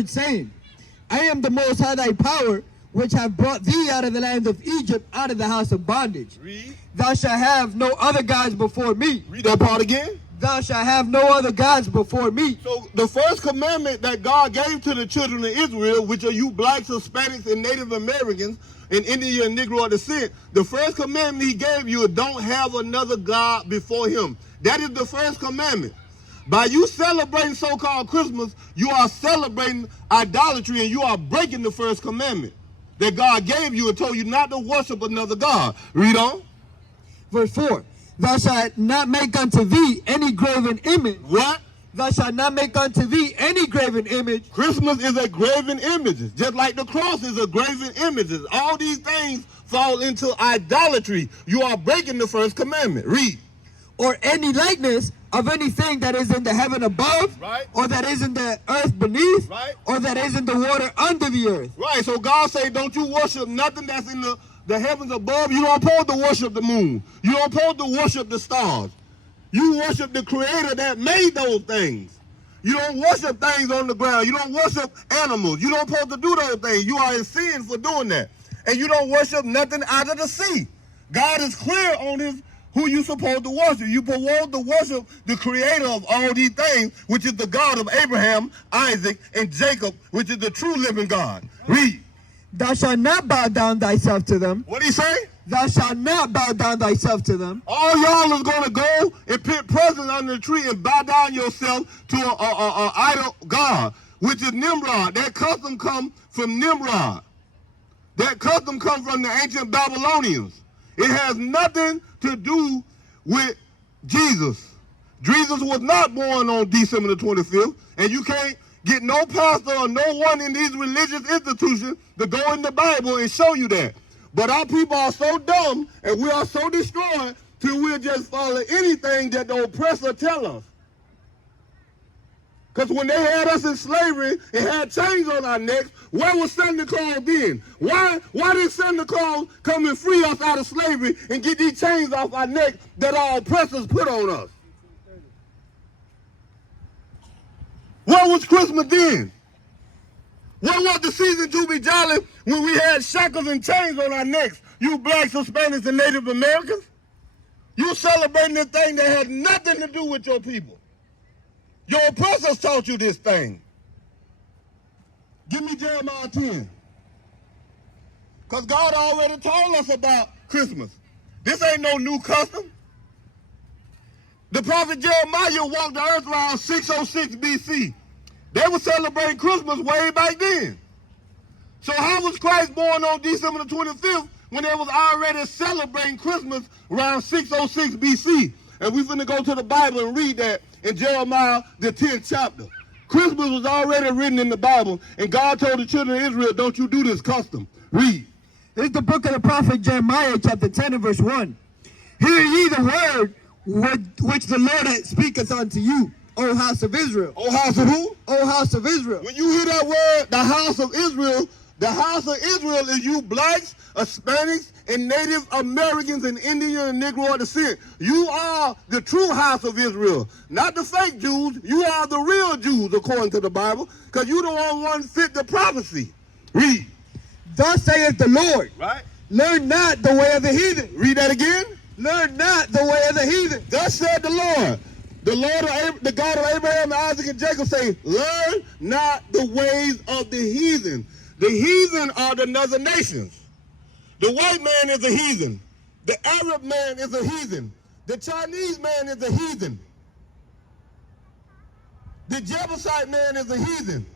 Lord, saying, I am the Most High thy power, which have brought thee out of the land of Egypt, out of the house of bondage. Read. Thou shalt have no other gods before me. Read that part again. Thou shalt have no other gods before me. So the first commandment that God gave to the children of Israel, which are you blacks, Hispanics, and Native Americans, and Indian and Negro descent, the first commandment he gave you is don't have another God before him. That is the first commandment. By you celebrating so-called Christmas, you are celebrating idolatry and you are breaking the first commandment that God gave you and told you not to worship another God. Read on. Verse 4. Thou shalt not make unto thee any graven image. What? Thou shalt not make unto thee any graven image. Christmas is a graven image, just like the cross is a graven image. All these things fall into idolatry. You are breaking the first commandment. Read. Or any likeness of anything that is in the heaven above, right, or that is in the earth beneath, right, or that is in the water under the earth. Right, so God say, don't you worship nothing that's in the heavens above. You don't supposed to worship the moon. You don't supposed to worship the stars. You worship the creator that made those things. You don't worship things on the ground. You don't worship animals. You don't supposed to do those things. You are in sin for doing that. And you don't worship nothing out of the sea. God is clear on who you supposed to worship. You supposed to worship the creator of all these things, which is the God of Abraham, Isaac, and Jacob, which is the true living God. Read. Thou shalt not bow down thyself to them. What did he say? Thou shalt not bow down thyself to them. All y'all is going to go and put presents under the tree and bow down yourself to an idol God, which is Nimrod. That custom come from Nimrod. That custom comes from the ancient Babylonians. It has nothing to do with Jesus. Jesus was not born on December the 25th, and you can't get no pastor or no one in these religious institutions to go in the Bible and show you that. But our people are so dumb and we are so destroyed till we'll just follow anything that the oppressor tell us. Because when they had us in slavery and had chains on our necks, where was Santa Claus then? Why did Santa Claus come and free us out of slavery and get these chains off our neck that our oppressors put on us? Where was Christmas then? Where was the season to be jolly when we had shackles and chains on our necks, you blacks, Hispanics, and Native Americans? You celebrating this thing that had nothing to do with your people. Your oppressors taught you this thing. Give me Jeremiah 10. Because God already told us about Christmas. This ain't no new custom. The prophet Jeremiah walked the earth around 606 BC. They were celebrating Christmas way back then. So how was Christ born on December the 25th when they was already celebrating Christmas around 606 BC? And we're finna go to the Bible and read that in Jeremiah, the 10th chapter. Christmas was already written in the Bible, and God told the children of Israel, don't you do this custom. Read. This is the book of the prophet Jeremiah, chapter 10 and verse 1. Hear ye the word which the Lord speaketh unto you, O house of Israel. O house of who? O house of Israel. When you hear that word, the house of Israel is you blacks, Hispanics, and Native Americans and Indian and Negro descent. You are the true house of Israel, not the fake Jews. You are the real Jews according to the Bible, because you the only one fit the prophecy. Read. Thus saith the Lord. Right. Learn not the way of the heathen. Read that again. Learn not the way of the heathen. Thus said the Lord. The God of Abraham, Isaac, and Jacob say, learn not the ways of the heathen. The heathen are the other nations. The white man is a heathen. The Arab man is a heathen. The Chinese man is a heathen. The Jebusite man is a heathen.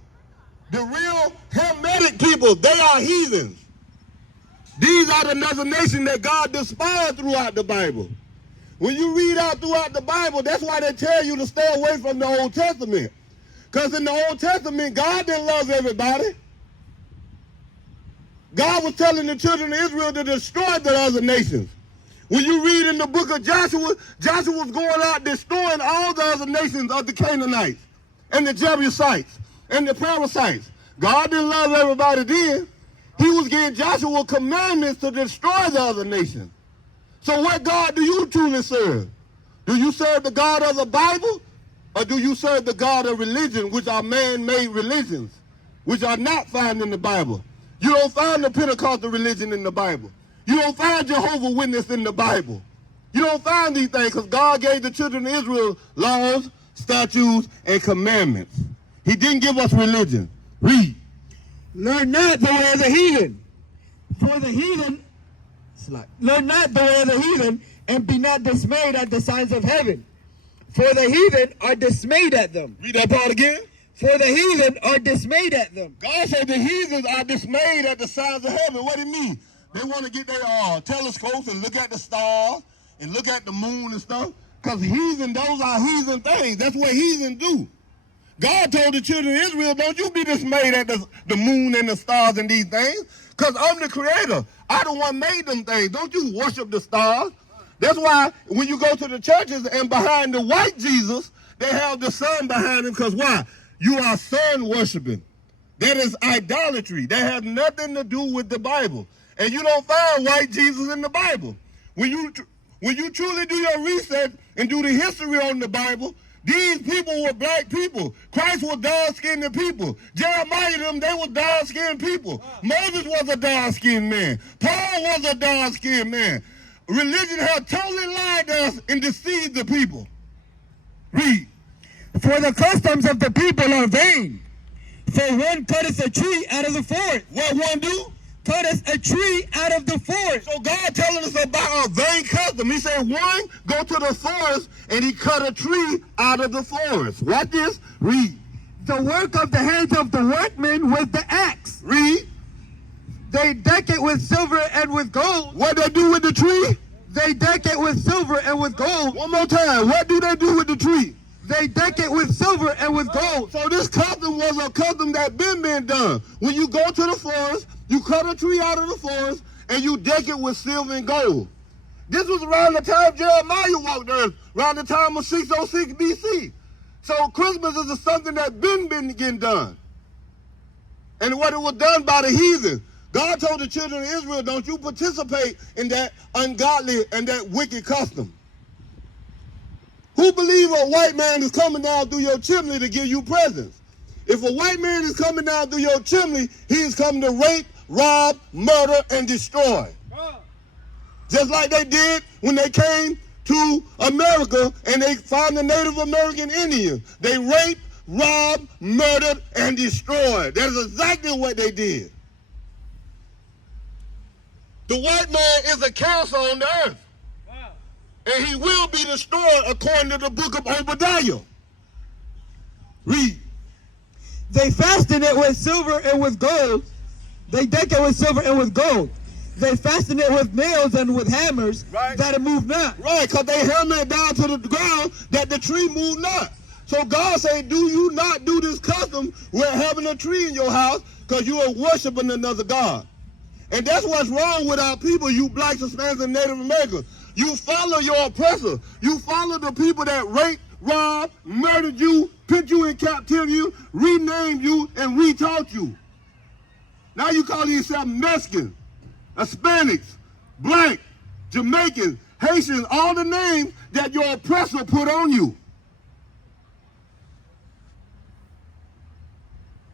The real Hamitic people, they are heathens. These are the other nation that God despised throughout the Bible. When you read out throughout the Bible, that's why they tell you to stay away from the Old Testament. Because in the Old Testament, God didn't love everybody. God was telling the children of Israel to destroy the other nations. When you read in the book of Joshua, Joshua was going out destroying all the other nations of the Canaanites and the Jebusites and the Perizzites. God didn't love everybody then. He was giving Joshua commandments to destroy the other nations. So what God do you truly serve? Do you serve the God of the Bible, or do you serve the God of religion, which are man-made religions? which are not found in the Bible. You don't find the Pentecostal religion in the Bible. You don't find Jehovah's Witness in the Bible. You don't find these things because God gave the children of Israel laws, statutes, and commandments. He didn't give us religion. Read. Learn not the way of the heathen. For the heathen, learn not the way of the heathen, and be not dismayed at the signs of heaven. For the heathen are dismayed at them. Read that part again. For the heathen are dismayed at them. God said the heathens are dismayed at the signs of heaven. What do it mean? They want to get their telescopes and look at the stars and look at the moon and stuff. Because those are heathen things. That's what heathen do. God told the children of Israel, don't you be dismayed at the moon and the stars and these things. Because I'm the creator. I the one made them things. Don't you worship the stars. That's why when you go to the churches and behind the white Jesus, they have the sun behind him. Because why? You are sun worshiping. That is idolatry. That has nothing to do with the Bible. And you don't find white Jesus in the Bible. When you truly do your research and do the history on the Bible, these people were black people. Christ was dark-skinned people. Jeremiah them, they were dark-skinned people. Moses was a dark-skinned man. Paul was a dark-skinned man. Religion had totally lied to us and deceived the people. Read. For the customs of the people are vain. For one cutteth a tree out of the forest. What one do? Cutteth a tree out of the forest. So God telling us about a vain custom. He said one go to the forest and he cut a tree out of the forest. Watch this. Read. The work of the hands of the workmen with the axe. Read. They deck it with silver and with gold. What they do with the tree? They deck it with silver and with gold. One more time. What do they do with the tree? They deck it with silver and with gold. So this custom was a custom that been done. When you go to the forest, you cut a tree out of the forest, and you deck it with silver and gold. This was around the time Jeremiah walked earth, around the time of 606 BC. So Christmas is something that been getting done. And what it was done by the heathen. God told the children of Israel, don't you participate in that ungodly and that wicked custom. Who believe a white man is coming down through your chimney to give you presents? If a white man is coming down through your chimney, he is coming to rape, rob, murder, and destroy. Just like they did when they came to America and they found the Native American Indians. They raped, robbed, murdered, and destroyed. That is exactly what they did. The white man is a cancer on the earth. And he will be destroyed according to the book of Obadiah. Read. They fasten it with silver and with gold. They deck it with silver and with gold. They fasten it with nails and with hammers, that it move not. Right, because they hammer it down to the ground that the tree move not. So God said, do you not do this custom with having a tree in your house because you are worshiping another God. And that's what's wrong with our people, you blacks, Hispanics, and Native Americans. You follow your oppressor. You follow the people that raped, robbed, murdered you, put you in captivity, renamed you, and retaught you. Now you call yourself Mexican, Hispanics, Black, Jamaican, Haitians, all the names that your oppressor put on you.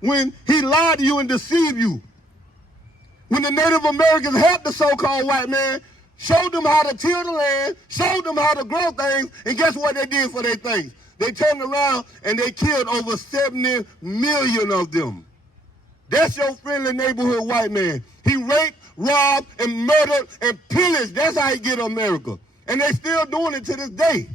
When he lied to you and deceived you. When the Native Americans helped the so-called white man, showed them how to till the land, showed them how to grow things, and guess what they did for their things? They turned around and they killed over 70 million of them. That's your friendly neighborhood white man. He raped, robbed, and murdered, and pillaged. That's how he get America. And they still doing it to this day.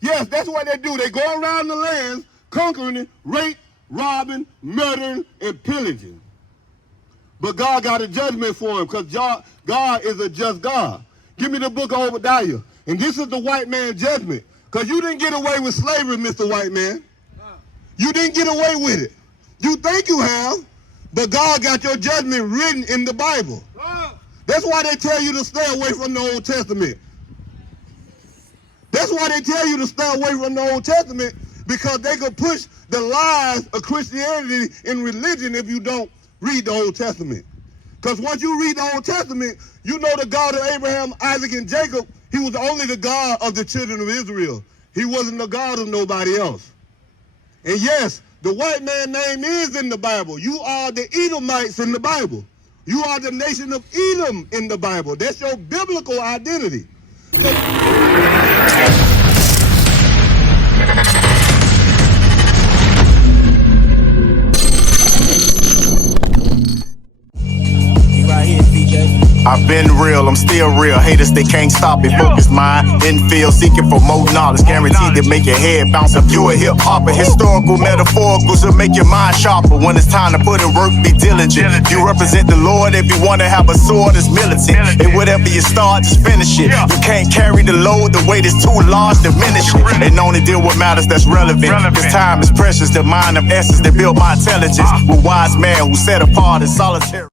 Yes, that's what they do. They go around the lands, conquering it, rape, robbing, murdering, and pillaging. But God got a judgment for him because God is a just God. Give me the book of Obadiah. And this is the white man's judgment. Because you didn't get away with slavery, Mr. White Man. You didn't get away with it. You think you have, but God got your judgment written in the Bible. That's why they tell you to stay away from the Old Testament. That's why they tell you to stay away from the Old Testament, because they could push the lies of Christianity in religion if you don't read the Old Testament. Because once you read the Old Testament, you know the God of Abraham, Isaac, and Jacob, he was only the God of the children of Israel. He wasn't the God of nobody else. And yes, The white man's name is in the Bible. You are the Edomites in the Bible. You are the nation of Edom in the Bible. That's your biblical identity. I've been real, I'm still real. Haters, they can't stop it. Focused mind, infield, seeking for more knowledge. Guaranteed to make your head bounce. If you a hip hopper, historical, metaphorical, so make your mind sharper. When it's time to put in work, be diligent. You represent the Lord. If you want to have a sword, it's militant. And whatever you start, just finish it. You can't carry the load, the weight is too large, diminish it. And only deal with matters that's relevant. Cause time is precious, the mind of essence that built my intelligence. With wise man who set apart and solitary.